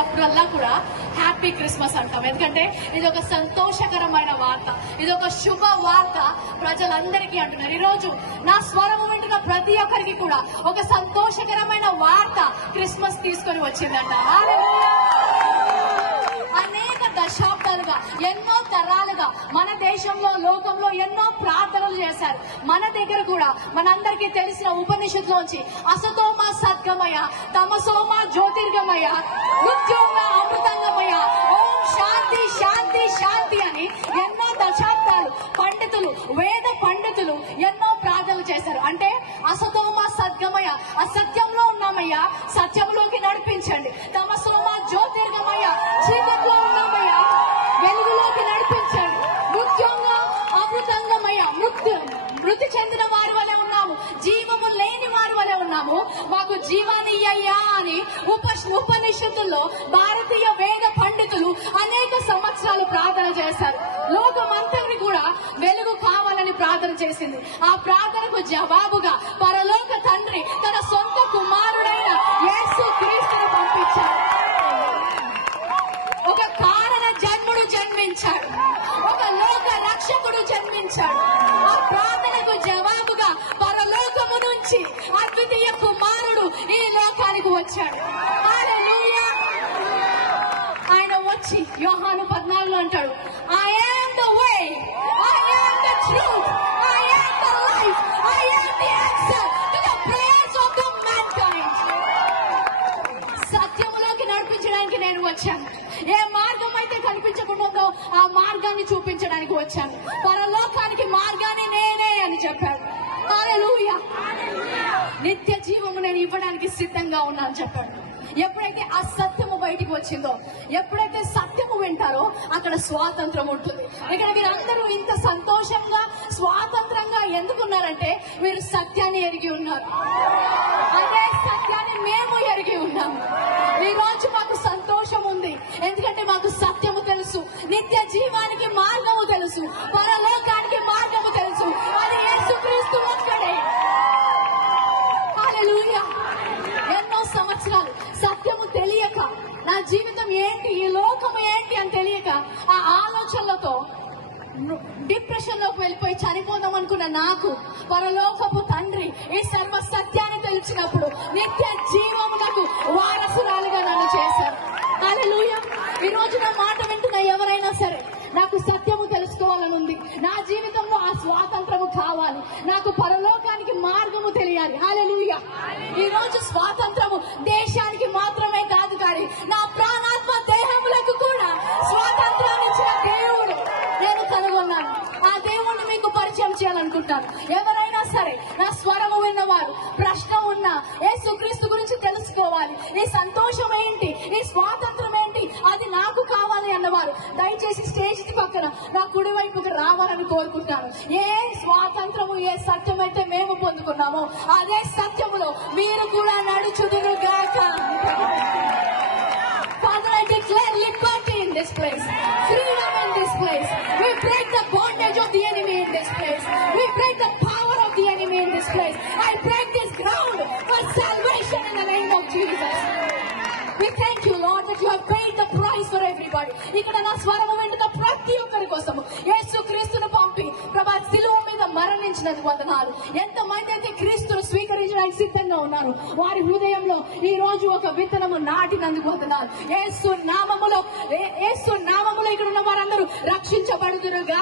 అప్పుడల్లా కూడా happy Christmas అంటాం. ఎందుకంటే ఇది ఒక సంతోషకరమైన వార్త, ఇది ఒక శుభ వార్త ప్రజలందరికీ అంటున్నారు. ఈ రోజు నా స్వరము వింటున్న ప్రతి ఒక్కరికి కూడా ఒక సంతోషకరమైన వార్త క్రిస్మస్ తీసుకొని వచ్చిందంట. అనేక దశాబ్దాలుగా, ఎన్నో తరాలుగా మన దేశంలో, లోకంలో ఎన్నో ప్రార్థనలు చేశారు. మన దగ్గర కూడా మనందరికీ తెలిసిన ఉపనిషత్తులోంచి అసతోమ సద్గమయ, తమసోమ జ్యోతిర్గమయ, మృత్యోమ అమృతంగమయ, ఓం శాంతి శాంతి శాంతి అని ఎన్నో దశాబ్దాలు పండితులు, వేద పండితులు ఎన్నో ప్రార్థనలు చేశారు. అంటే అసతోమ సద్గమయ, అసత్యంలో ఉన్నామయ్యా, సత్యంలోకి నడిపించండి. తమసోమ జ్యోతిర్గమయ, చీకట్లో ఉన్నామయ్యా, వెలుగులోకి నడిపించండి. మృత్యోంగా అమృతంగమయ, మృతి చెందిన వారి వలె ఉన్నాము, జీవము లేని వారి వలె ఉన్నాము, మాకు జీవాన్ని ఇయ్యయ్యా అని ఉపనిషత్తుల్లో భారతీయ వేద పండితులు అనేక సంవత్సరాలు ప్రార్థన చేశారు. లోకమంతటిని కూడా వెలుగు కావాలని ప్రార్థన చేసింది. ఆ ప్రార్థనకు జవాబుగా పరలోక తండ్రి తన సొంత కుమారుడైన యేసు క్రీస్తును పంపించారు. ఒక కారణ జన్ముడు జన్మించాడు, ఒక లోక రక్షకుడు జన్మించాడు. ఆ ప్రార్థనకు జవాబుగా పరలోకము నుంచి అద్వితీయ కుమారుడు ఈ లోకానికి వచ్చాడు. హల్లెలూయా. ఆయన వచ్చి యోహాను 14లో అంటాడు, I am the way, I am the truth, I am the life, I am the answer to the prayers of the mankind. సత్యములోకి నడిపించడానికి నేను వచ్చాను. ఏ మార్గం అయితే కనిపించకుండా ఉందో ఆ మార్గాన్ని చూపించడానికి వచ్చాను. పరలోకానికి మార్గాన్ని నేనే అని చెప్పాడు. హల్లెలూయా. నిత్య జీవము నేను ఇవ్వడానికి సిద్ధంగా ఉన్నాను చెప్పాడు. ఎప్పుడైతే ఆ సత్యము బయటికి వచ్చిందో, ఎప్పుడైతే సత్యము వింటారో అక్కడ స్వాతంత్రం ఉంటుంది. ఇక్కడ మీరందరూ ఇంత సంతోషంగా, స్వాతంత్రంగా ఎందుకున్నారంటే మీరు సత్యాన్ని ఎరిగి ఉన్నారు. అదే సత్యాన్ని మేము ఎరిగి ఉన్నాము. ఈ రోజు మాకు సంతోషం ఉంది, ఎందుకంటే మాకు సత్యము తెలుసు, నిత్య జీవానికి మార్గము తెలుసు, పరలోకానికి మార్గము తెలుసు. అది యేసుక్రీస్తు ఒక్కడే. హల్లెలూయా. ఎన్నో సంవత్సరాలు సత్యము తెలియక, నా జీవితం ఏంటి, ఈ లోకము ఏంటి అని తెలియక ఆ ఆలోచనలతో డిప్రెషన్ లోకి వెళ్ళిపోయి చనిపోదాం అనుకున్న నాకు పరలోకపు తండ్రి ఈ సర్వ సత్యాన్ని తెలిసినప్పుడు నిత్య జీవమునకు వారసురాలుగా నన్ను చేశారు. హల్లెలూయా. ఈ రోజు నా మాట వింటున్న ఎవరైనా సరే, నాకు సత్యము తెలుసుకోవాలని ఉంది, నా జీవితంలో ఆ స్వాతంత్రము కావాలి, నాకు పరలోకానికి మార్గము తెలియాలి. హల్లెలూయా. ఈ రోజు స్వాతంత్రము దేశానికి మాత్రమే కాదు, కానీ నా ప్రాణాత్మ దేహములకు కూడా స్వాతంత్రాన్ని ఇచ్చిన దేవుడు నేను కనుగొన్నాను. ఆ దేవుణ్ణి మీకు పరిచయం చేయాలనుకుంటాను. ఎవరైనా సరే నా స్వరము విన్నవారు, ప్రశ్న ఉన్నా, యేసుక్రీస్తు గురించి తెలుసుకోవాలి, ఈ సంతోషం ఏంటి, ఈ స్వాతంత్రం ఏంటి, అది నాకు కావాలి అన్నవారు దయచేసి స్టేజ్ పక్కన నా కుడి వైపుకి రావాలని కోరుకుంటాను. ఏ స్వాతంత్రము, ఏ సత్యం అయితే మేము పొందుకున్నామో అదే సత్యములో మీరు కూడా నడుచుదురుగాక. Father, I declare liberty in this place, freedom in this place. We break the bondage of the enemy in this place. We break the power of the enemy in this place. I break this ground for salvation in the name of Jesus. We thank you, Lord, that you have paid the price for everybody. ఇక్కడ నా స్వరము వింటున్న ప్రతి ఒక్కరి కోసము యేసు క్రీస్తును పంపి ప్రభా శిలువ మీద మరణించినందుకు వందనాలు. ఎంతమంది అయితే క్రీస్తును స్వీకరించడానికి సిద్ధంగా ఉన్నారు, వారి హృదయంలో ఈ రోజు ఒక విత్తనము నాటినందుకు వందనాలు. యేసు నామములో ఇక్కడ ఉన్న వారందరూ రక్షించబడుదురుగా.